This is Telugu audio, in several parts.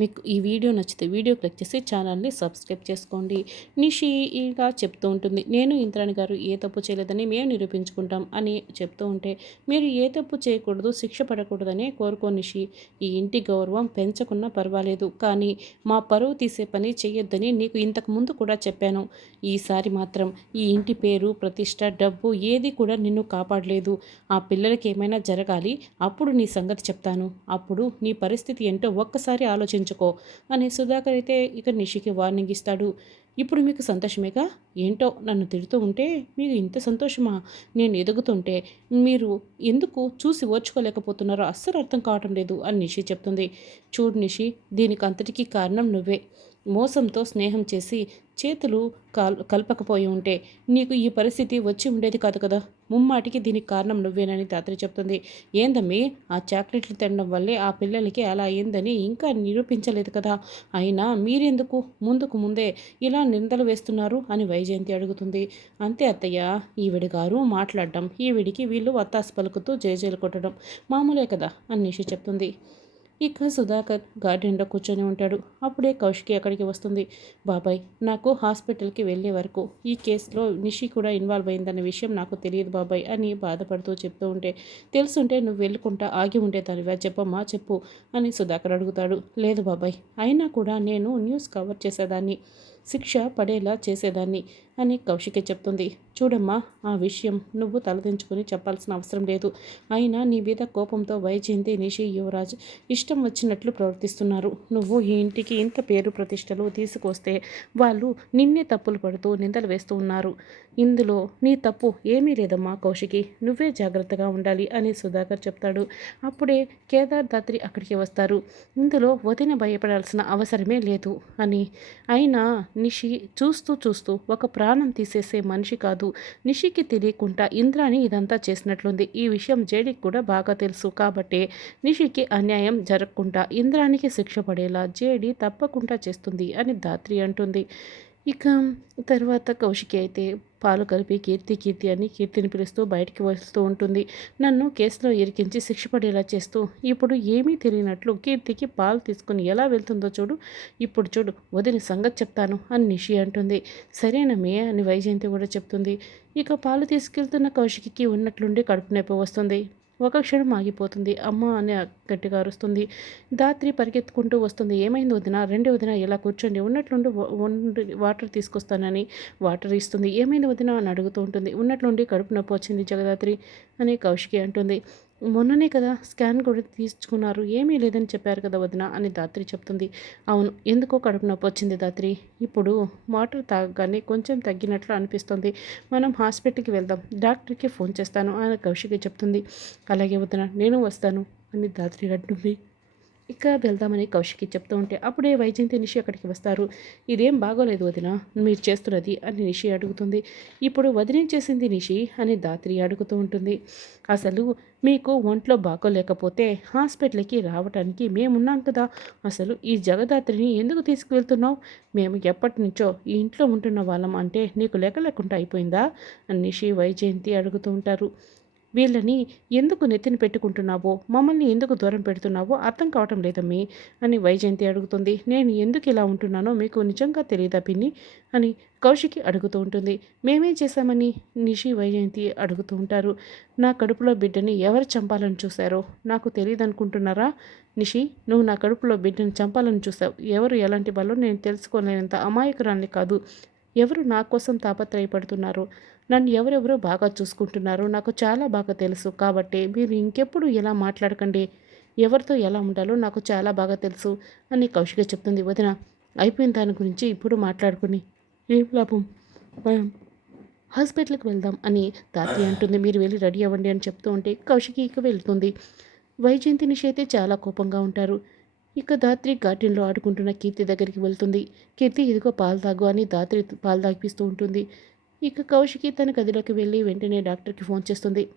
మీకు ఈ వీడియో నచ్చితే వీడియో క్లిక్ చేసి ఛానల్ని సబ్స్క్రైబ్ చేసుకోండి. నిషి ఇలా చెప్తూ ఉంటుంది నేను ఇంద్రాణి గారు ఏ తప్పు చేయలేదని మేము నిరూపించుకుంటాం అని చెప్తూ ఉంటే మీరు ఏ తప్పు చేయకూడదు శిక్ష పడకూడదని కోరుకో నిషి. ఈ ఇంటి గౌరవం పెంచకున్నా పర్వాలేదు కానీ మా పరువు తీసే పని చేయొద్దని నీకు ఇంతకు ముందు కూడా చెప్పాను. ఈసారి మాత్రం ఈ ఇంటి పేరు ప్రతిష్ట డబ్బు ఏది కూడా నిన్ను కాపాడలేదు. ఆ పిల్లలకి ఏమైనా జరగాలి అప్పుడు నీ సంగతి చెప్తాను. అప్పుడు నీ పరిస్థితి ఏంటో ఒక్కసారి ఆలోచించుకో అని సుధాకర్ అయితే ఇక నిషికి వార్నింగ్ ఇస్తాడు. ఇప్పుడు మీకు సంతోషమేగా? ఏంటో? నన్ను తిడుతూ ఉంటే మీకు ఇంత సంతోషమా? నేను ఎదుగుతుంటే మీరు ఎందుకు చూసి ఓర్చుకోలేకపోతున్నారో అస్సలు అర్థం కావటం లేదు అని నిషి చెప్తుంది. చూడు నిషి దీనికి అంతటికీ కారణం నువ్వే. మోసంతో స్నేహం చేసి చేతులు కాల్ కలపకపోయి ఉంటే నీకు ఈ పరిస్థితి వచ్చి ఉండేది కాదు కదా. ముమ్మాటికి దీనికి కారణం నువ్వేనని తాత్రి చెప్తుంది. ఏందమ్మి? ఆ చాక్లెట్లు తినడం వల్లే ఆ పిల్లలకి అలా అయిందని ఇంకా నిరూపించలేదు కదా. అయినా మీరెందుకు? ముందుకు ముందే ఇలా నిందలు వేస్తున్నారు అని వైజయంతి అడుగుతుంది. అంతే అత్తయ్య. ఈవిడ గారు మాట్లాడడం ఈవిడికి వీళ్ళు వత్తాసు పలుకుతూ జేజేలు కొట్టడం మామూలే కదా అని నిషి చెప్తుంది. ఇక సుధాకర్ గార్డెన్లో కూర్చొని ఉంటాడు. అప్పుడే కౌశికి అక్కడికి వస్తుంది. బాబాయ్ నాకు హాస్పిటల్కి వెళ్ళే వరకు ఈ కేసులో నిషి కూడా ఇన్వాల్వ్ అయిందన్న విషయం నాకు తెలియదు బాబాయ్ అని బాధపడుతూ చెప్తూ ఉంటే తెలుసుంటే నువ్వు వెళ్ళకుండా ఆగి ఉంటే దానివా చెప్పమ్మా చెప్పు అని సుధాకర్ అడుగుతాడు. లేదు బాబాయ్ అయినా కూడా నేను న్యూస్ కవర్ చేసేదాన్ని శిక్ష పడేలా చేసేదాన్ని. అని కౌశిక చెప్తుంది. చూడమ్మా ఆ విషయం నువ్వు తలదించుకొని చెప్పాల్సిన అవసరం లేదు. అయినా నీ మీద కోపంతో వైజయంతి నిషి యువరాజ్ ఇష్టం వచ్చినట్లు ప్రవర్తిస్తున్నారు. నువ్వు ఈ ఇంటికి ఇంత పేరు ప్రతిష్టలు తీసుకొస్తే వాళ్ళు నిన్నే తప్పులు పడుతూ నిందలు వేస్తూ ఉన్నారు. ఇందులో నీ తప్పు ఏమీ లేదమ్మా కౌశికి. నువ్వే జాగ్రత్తగా ఉండాలి అని సుధాకర్ చెప్తాడు. అప్పుడే కేదార్ దాత్రి అక్కడికి వస్తారు. ఇందులో వదిన భయపడాల్సిన అవసరమే లేదు అని. అయినా నిషి చూస్తూ చూస్తూ ఒక ప్రాణం తీసేసే మనిషి కాదు. నిషికి తెలియకుండా ఇంద్రాని ఇదంతా చేసినట్లుంది. ఈ విషయం జేడికి కూడా బాగా తెలుసు. కాబట్టి నిషికి అన్యాయం జరగకుండా ఇంద్రానికి శిక్ష పడేలా జేడి తప్పకుండా చేస్తుంది అని ధాత్రి అంటుంది. ఇక తర్వాత కౌశికి అయితే పాలు కలిపి కీర్తి కీర్తి అని కీర్తిని పిలుస్తూ బయటికి వస్తూ ఉంటుంది. నన్ను కేసులో ఇరికించి శిక్ష పడేలా చేస్తూ ఇప్పుడు ఏమీ తెలియనట్లు కీర్తికి పాలు తీసుకుని ఎలా వెళ్తుందో చూడు ఇప్పుడు చూడు వదిన సంగతి చెప్తాను అని నిషి అంటుంది. సరేనమ్మే అని వైజయంతి కూడా చెప్తుంది. ఇక పాలు తీసుకెళ్తున్న కౌశికి ఉన్నట్లుండి కడుపు నొప్పి వస్తుంది. ఒక క్షణం ఆగిపోతుంది. అమ్మ అని గట్టిగా అరుస్తుంది దాత్రి పరిగెత్తుకుంటూ వస్తుంది. ఏమైంది వదిన? రెండు వదిన ఇలా కూర్చోండి. ఉన్నట్లుండి వాటర్ తీసుకొస్తానని వాటర్ ఇస్తుంది. ఏమైంది వదిన? అని అడుగుతూ ఉంటుంది. ఉన్నట్లుండి కడుపు నొప్పి వచ్చింది జగదాత్రి అని కౌశికి అంటుంది. మొన్ననే కదా స్కాన్ కూడా తీసుకున్నారు. ఏమీ లేదని చెప్పారు కదా వదిన అని దాత్రి చెప్తుంది. అవును ఎందుకో కడుపు నొప్పి వచ్చింది దాత్రి. ఇప్పుడు వాటర్ తాగగానే కొంచెం తగ్గినట్లు అనిపిస్తుంది. మనం హాస్పిటల్కి వెళ్దాం. డాక్టర్కి ఫోన్ చేస్తాను అని కౌశికి చెప్తుంది. అలాగే వదిన నేను వస్తాను అని దాత్రి అంటుంది. ఇక వెళ్దామని కౌశికి చెప్తూ ఉంటే అప్పుడే వైజయంతి నిషి అక్కడికి వస్తారు. ఇదేం బాగోలేదు వదిన మీరు చేస్తున్నది అని నిషి అడుగుతుంది. ఇప్పుడు వదిన చేసింది నిషి అని దాత్రి అడుగుతూ ఉంటుంది. అసలు మీకు ఒంట్లో బాగోలేకపోతే హాస్పిటల్కి రావడానికి మేమున్నాం కదా. అసలు ఈ జగదాత్రిని ఎందుకు తీసుకువెళ్తున్నావు? మేము ఎప్పటి నుంచో ఈ ఇంట్లో ఉంటున్న వాళ్ళం అంటే నీకు లెక్క లేకుండా అయిపోయిందా? అని నిషి వైజయంతి అడుగుతూ ఉంటారు. వీళ్ళని ఎందుకు నెత్తిన పెట్టుకుంటున్నావో మమ్మల్ని ఎందుకు దూరం పెడుతున్నావో అర్థం కావటం లేదమ్మి అని వైజయంతి అడుగుతుంది. నేను ఎందుకు ఇలా ఉంటున్నానో మీకు నిజంగా తెలియదా పిన్ని అని కౌశికి అడుగుతూ ఉంటుంది. మేమేం చేశామని నిషి వైజయంతి అడుగుతూ ఉంటారు. నా కడుపులో బిడ్డని ఎవరు చంపాలని చూశారో నాకు తెలియదు అనుకుంటున్నారా నిషి నువ్వు నా కడుపులో బిడ్డని చంపాలని చూసావు ఎవరు ఎలాంటి వాళ్ళు నేను తెలుసుకోలేనంత అమాయకురాన్ని కాదు. ఎవరు నా కోసం తాపత్రయపడుతున్నారో? నన్ను ఎవరెవరో బాగా చూసుకుంటున్నారు నాకు చాలా బాగా తెలుసు. కాబట్టి మీరు ఇంకెప్పుడు ఎలా మాట్లాడకండి? ఎవరితో ఎలా ఉండాలో నాకు చాలా బాగా తెలుసు అని కౌశిక చెప్తుంది. వదిన అయిపోయిన దాని గురించి ఇప్పుడు మాట్లాడుకుని ఏం లాభం? భయం? హాస్పిటల్కి వెళ్దాం అని తాతయ్య అంటుంది. మీరు వెళ్ళి రెడీ అవ్వండి అని చెప్తూ ఉంటే కౌశికి ఇక వెళ్తుంది. వైజయంతి నిషి అయితే చాలా కోపంగా ఉంటారు. ఇక దాత్రి గార్డెన్లో ఆడుకుంటున్న కీర్తి దగ్గరికి వెళ్తుంది. కీర్తి ఇదిగో పాలు తాగు అని దాత్రి పాలు తాగిపిస్తూ ఉంటుంది. ఇక కౌశికి తన గదిలోకి వెళ్ళి వెంటనే డాక్టర్కి ఫోన్ చేస్తుంది.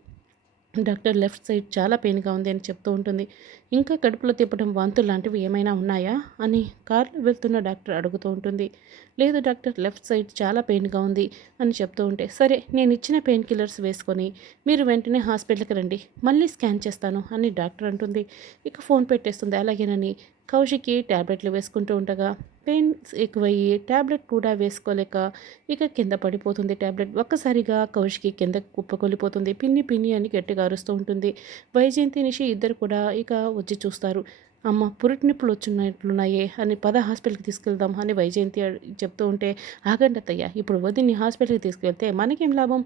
డాక్టర్ లెఫ్ట్ సైడ్ చాలా పెయిన్గా ఉంది అని చెప్తూ ఉంటుంది. ఇంకా కడుపులో తిప్పడం వాంతులు లాంటివి ఏమైనా ఉన్నాయా? అని కార్లో వెళ్తున్న డాక్టర్ అడుగుతూ ఉంటుంది. లేదు డాక్టర్ లెఫ్ట్ సైడ్ చాలా పెయిన్గా ఉంది అని చెప్తూ ఉంటే సరే నేను ఇచ్చిన పెయిన్ కిల్లర్స్ వేసుకొని మీరు వెంటనే హాస్పిటల్కి రండి. మళ్ళీ స్కాన్ చేస్తాను అని డాక్టర్ అంటుంది. ఇక ఫోన్ పెట్టేస్తుంది. అలాగేనని కౌశికి ట్యాబ్లెట్లు వేసుకుంటూ ఉండగా పెయిన్స్ ఎక్కువయ్యి ట్యాబ్లెట్ కూడా వేసుకోలేక ఇక కింద పడిపోతుంది ట్యాబ్లెట్ ఒక్కసారిగా కౌశికి కింద కుప్పకొలిపోతుంది. పిన్ని పిన్ని అని గట్టిగా అరుస్తూ ఉంటుంది. వైజయంతి నిషి ఇద్దరు కూడా ఇక వచ్చి చూస్తారు. అమ్మ పురిటి నిప్పులు వచ్చినట్లున్నాయే అని పద హాస్పిటల్కి తీసుకెళ్దాం అని వైజయంతి చెప్తూ ఉంటే ఆగండి అత్తయ్య ఇప్పుడు వదిని హాస్పిటల్కి తీసుకువెళ్తే మనకేం లాభం?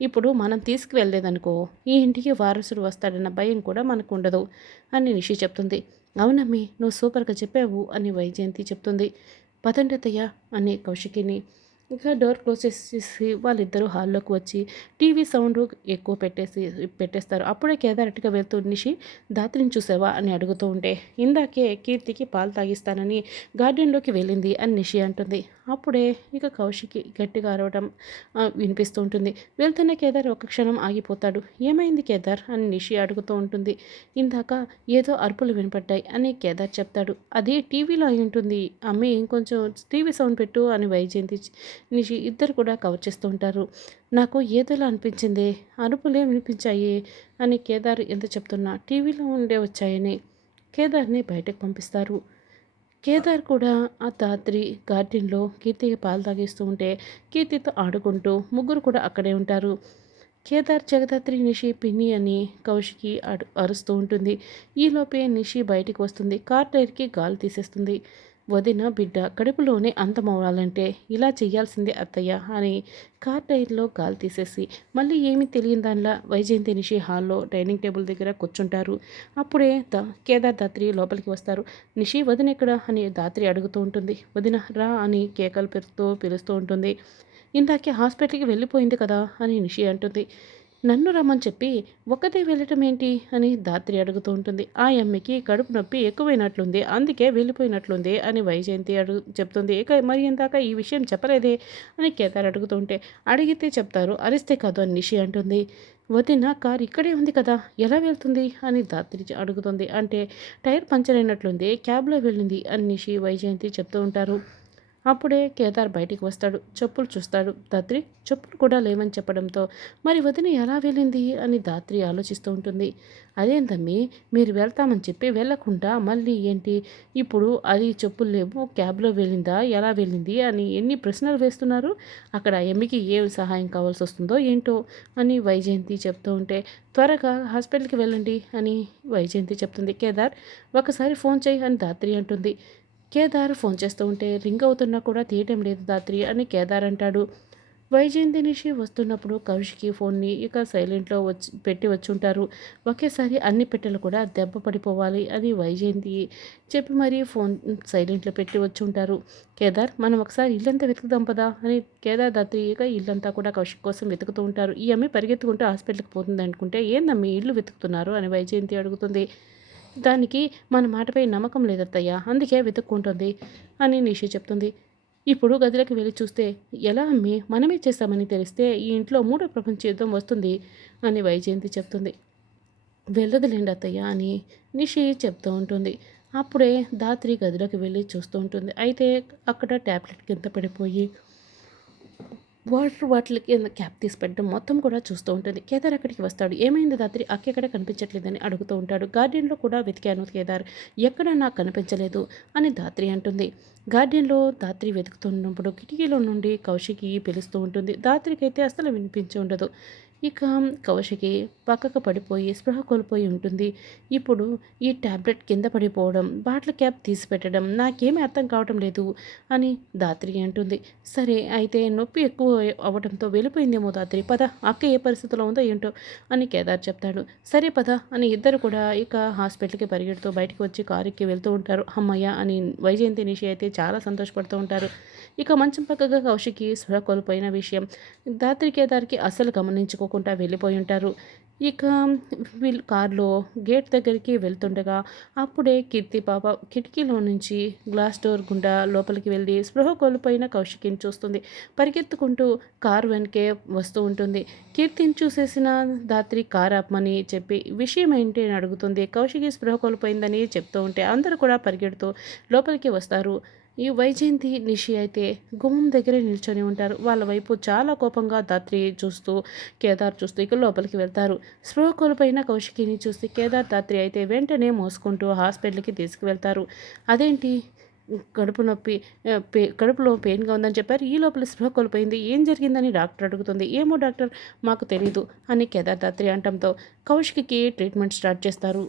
ఇప్పుడు మనం తీసుకువెళ్ళలేదనుకో ఈ ఇంటికి వారసుడు వస్తాడన్న భయం కూడా మనకు ఉండదు అని నిషి చెప్తుంది. అవునమ్మి నువ్వు సూపర్గా చెప్పావు అని వైజయంతి చెప్తుంది. పదండి అత్తయ్య అని కౌశికిని ఇంకా డోర్ క్లోజ్ చేసేసి వాళ్ళిద్దరూ హాల్లోకి వచ్చి టీవీ సౌండ్ ఎక్కువ పెట్టేసి పెట్టేస్తారు. అప్పుడే కేదారెట్గా వెళ్తూ నిషి దాత్రిని చూసావా? అని అడుగుతూ ఉంటే ఇందాకే కీర్తికి పాలు తాగిస్తానని గార్డెన్లోకి వెళ్ళింది అని నిషి అంటుంది. అప్పుడే ఇక కౌశికి గట్టిగా అరవడం వినిపిస్తూ ఉంటుంది. వెళ్తున్న కేదార్ ఒక క్షణం ఆగిపోతాడు. ఏమైంది కేదార్? అని నిషి అడుగుతూ ఉంటుంది. ఇందాక ఏదో అరుపులు వినపడ్డాయి అని కేదార్ చెప్తాడు. అది టీవీలో అయి ఉంటుంది. అమ్మి ఇంకొంచెం టీవీ సౌండ్ పెట్టు అని వైజయంతి నిషి ఇద్దరు కూడా కవర్ చేస్తూ ఉంటారు. నాకు ఏదోలా అనిపించింది అరుపులే వినిపించాయి అని కేదార్ ఎంత చెప్తున్నా టీవీలో ఉండే వచ్చాయని కేదార్ని బయటకు పంపిస్తారు. కేదార్ కూడా ఆ తాత్రి గార్డెన్లో కీర్తికి పాలు తాగిస్తూ ఉంటే కీర్తితో ఆడుకుంటూ ముగ్గురు కూడా అక్కడే ఉంటారు. కేదార్ జగదాత్రి నిషి పిన్ని అని కౌశికి అడు అరుస్తూ ఉంటుంది. ఈలోపే నిషి బయటికి వస్తుంది. కార్ టైర్కి గాలి తీసేస్తుంది. వదిన బిడ్డ కడుపులోనే అంతమవ్వాలంటే ఇలా చెయ్యాల్సిందే అత్తయ్య అని కార్ టైర్లో గాలి తీసేసి మళ్ళీ ఏమీ తెలియని దానిలా వైజయంతి నిషి హాల్లో డైనింగ్ టేబుల్ దగ్గర కూర్చుంటారు. అప్పుడే ద కేదార్ దాత్రి లోపలికి వస్తారు. నిషి వదిన ఎక్కడ అని దాత్రి అడుగుతూ ఉంటుంది. వదిన రా అని కేకలు పెరుతూ పిలుస్తూ ఉంటుంది. ఇందాకే హాస్పిటల్కి వెళ్ళిపోయింది కదా అని నిషి అంటుంది. నన్ను రమ్మని చెప్పి ఒక్కతే వెళ్ళటం ఏంటి? అని దాత్రి అడుగుతూ ఉంటుంది. ఆ అమ్మకి కడుపు నొప్పి ఎక్కువైనట్లుంది అందుకే వెళ్ళిపోయినట్లుంది అని వైజయంతి అడుగు చెప్తుంది. ఇక మరి ఇందాక ఈ విషయం చెప్పలేదే? అని కేదార్ అడుగుతుంటే అడిగితే చెప్తారు అరిస్తే కాదు అని నిషి అంటుంది. వదిన కార్ ఇక్కడే ఉంది కదా ఎలా వెళ్తుంది? అని దాత్రి అడుగుతుంది. అంటే టైర్ పంచర్ అయినట్లుంది క్యాబ్లో వెళ్ళింది అని నిషి వైజయంతి చెప్తూ ఉంటారు. అప్పుడే కేదార్ బయటికి వస్తాడు. చెప్పులు చూస్తాడు. దాత్రి చెప్పులు కూడా లేవని చెప్పడంతో మరి వదిన ఎలా వెళ్ళింది అని దాత్రి ఆలోచిస్తూ ఉంటుంది. అదేంతమ్మి మీరు వెళ్తామని చెప్పి వెళ్ళకుండా మళ్ళీ ఏంటి? ఇప్పుడు అది చెప్పులు లేవు క్యాబ్లో వెళ్ళిందా ఎలా వెళ్ళింది అని ఎన్ని ప్రశ్నలు వేస్తున్నారు? అక్కడ ఎమ్మికి ఏ సహాయం కావాల్సి వస్తుందో ఏంటో అని వైజయంతి చెప్తూ ఉంటే త్వరగా హాస్పిటల్కి వెళ్ళండి అని వైజయంతి చెప్తుంది. కేదార్ ఒకసారి ఫోన్ చేయి అని దాత్రి అంటుంది. కేదార్ ఫోన్ చేస్తూ ఉంటే రింగ్ అవుతున్నా కూడా తీయటం లేదు దాత్రి అని కేదార్ అంటాడు. వైజయంతి నుంచి వస్తున్నప్పుడు కౌశికి ఫోన్ని ఇక సైలెంట్లో వచ్చి పెట్టి వచ్చుంటారు. ఒకేసారి అన్ని పెట్టెలు కూడా దెబ్బ పడిపోవాలి. అని వైజయంతి చెప్పి మరీ ఫోన్ సైలెంట్లో పెట్టి వచ్చుంటారు. కేదార్ మనం ఒకసారి ఇల్లంతా వెతుకుదాం పదా అని కేదార్ దాత్రి ఇక ఇల్లంతా కూడా కౌశిక్ కోసం వెతుకుతూ ఉంటారు. ఈ అమ్మాయి పరిగెత్తుకుంటూ హాస్పిటల్కి పోతుంది అనుకుంటే ఏందమ్మి ఇల్లు వెతుకుతున్నారు అని వైజయంతి అడుగుతుంది. దానికి మన మాటపై నమ్మకం లేదత్తయ్య. అందుకే వెతుక్కుంటుంది అని నిషి చెప్తుంది. ఇప్పుడు గదిలోకి వెళ్ళి చూస్తే ఎలా అమ్మి? మనమే చేస్తామని తెలిస్తే ఈ ఇంట్లో మూడో ప్రపంచ యుద్ధం వస్తుంది అని వైజయంతి చెప్తుంది. వెళ్ళదులేండి అత్తయ్య అని నిషి చెప్తూ ఉంటుంది. అప్పుడే దాత్రి గదిలోకి వెళ్ళి చూస్తూ ఉంటుంది. అయితే అక్కడ ట్యాబ్లెట్ కింద పడిపోయి వాటర్ బాటిల్ కింద క్యాప్ తీసి పెట్టడం మొత్తం కూడా చూస్తూ ఉంటుంది. కేదార్ అక్కడికి వస్తాడు? ఏమైంది దాత్రి అక్క ఎక్కడ కనిపించట్లేదని అడుగుతూ ఉంటాడు. గార్డెన్లో కూడా వెతికాను కేదార్. ఎక్కడ నాకు కనిపించలేదు అని దాత్రి అంటుంది. గార్డెన్లో దాత్రి వెతుకుతున్నప్పుడు కిటికీలో నుండి కౌశికి పిలుస్తూ ఉంటుంది. దాత్రికి అయితే అసలు వినిపించి ఉండదు. ఇక కౌశికి పక్కకు పడిపోయి స్పృహ కోల్పోయి ఉంటుంది. ఇప్పుడు ఈ ట్యాబ్లెట్ కింద పడిపోవడం బాటిల్ క్యాప్ తీసి పెట్టడం నాకేమీ అర్థం కావటం లేదు అని దాత్రి అంటుంది. సరే అయితే నొప్పి ఎక్కువ అవ్వడంతో వెళ్ళిపోయిందేమో దాత్రి. పద అక్క ఏ పరిస్థితిలో ఉందో ఏంటో అని కేదార్ చెప్తాడు. సరే పద అని ఇద్దరు కూడా ఇక హాస్పిటల్కి పరిగెడుతూ బయటకు వచ్చి కారుకి వెళ్తూ ఉంటారు. అమ్మయ్య అని వైజయంతి నిషి అయితే చాలా సంతోషపడుతూ ఉంటారు. ఇక మంచం పక్కగా కౌశికి స్పృహ కోల్పోయిన విషయం దాత్రి కేదార్కి అస్సలు నవ్వుకుంటా వెళ్ళిపోయి ఉంటారు. ఇక వీళ్ళు కారులో గేట్ దగ్గరికి వెళ్తుండగా అప్పుడే కీర్తి పాప కిటికీలో నుంచి గ్లాస్ డోర్ గుండా లోపలికి వెళ్ళి స్పృహ కోల్పోయిన కౌశికిని చూస్తుంది. పరిగెత్తుకుంటూ కారు వెనకే వస్తూ ఉంటుంది. కీర్తిని చూసేసిన దాత్రి కారు ఆపమని చెప్పి విషయం ఏంటి అని అడుగుతుంది. కౌశికి స్పృహ కోల్పోయిందని చెప్తూ ఉంటే అందరూ కూడా పరిగెడుతూ లోపలికి వస్తారు. ఈ వైజయంతి నిషి అయితే గుమ్మం దగ్గరే నిల్చొని ఉంటారు. వాళ్ళ వైపు చాలా కోపంగా దాత్రి చూస్తూ కేదార్ చూస్తూ ఇక లోపలికి వెళ్తారు. స్పృహ కోల్పోయిన కౌశికిని చూసి కేదార్ దాత్రి అయితే వెంటనే మోసుకుంటూ హాస్పిటల్కి తీసుకువెళ్తారు. అదేంటి? కడుపు నొప్పి పే కడుపులో పెయిన్గా ఉందని చెప్పారు. ఈ లోపల స్పృహ కోల్పోయింది. ఏం జరిగిందని డాక్టర్ అడుగుతుంది. ఏమో డాక్టర్ మాకు తెలియదు అని కేదార్ దాత్రి అంటంతో కౌశికి ట్రీట్మెంట్ స్టార్ట్ చేస్తారు.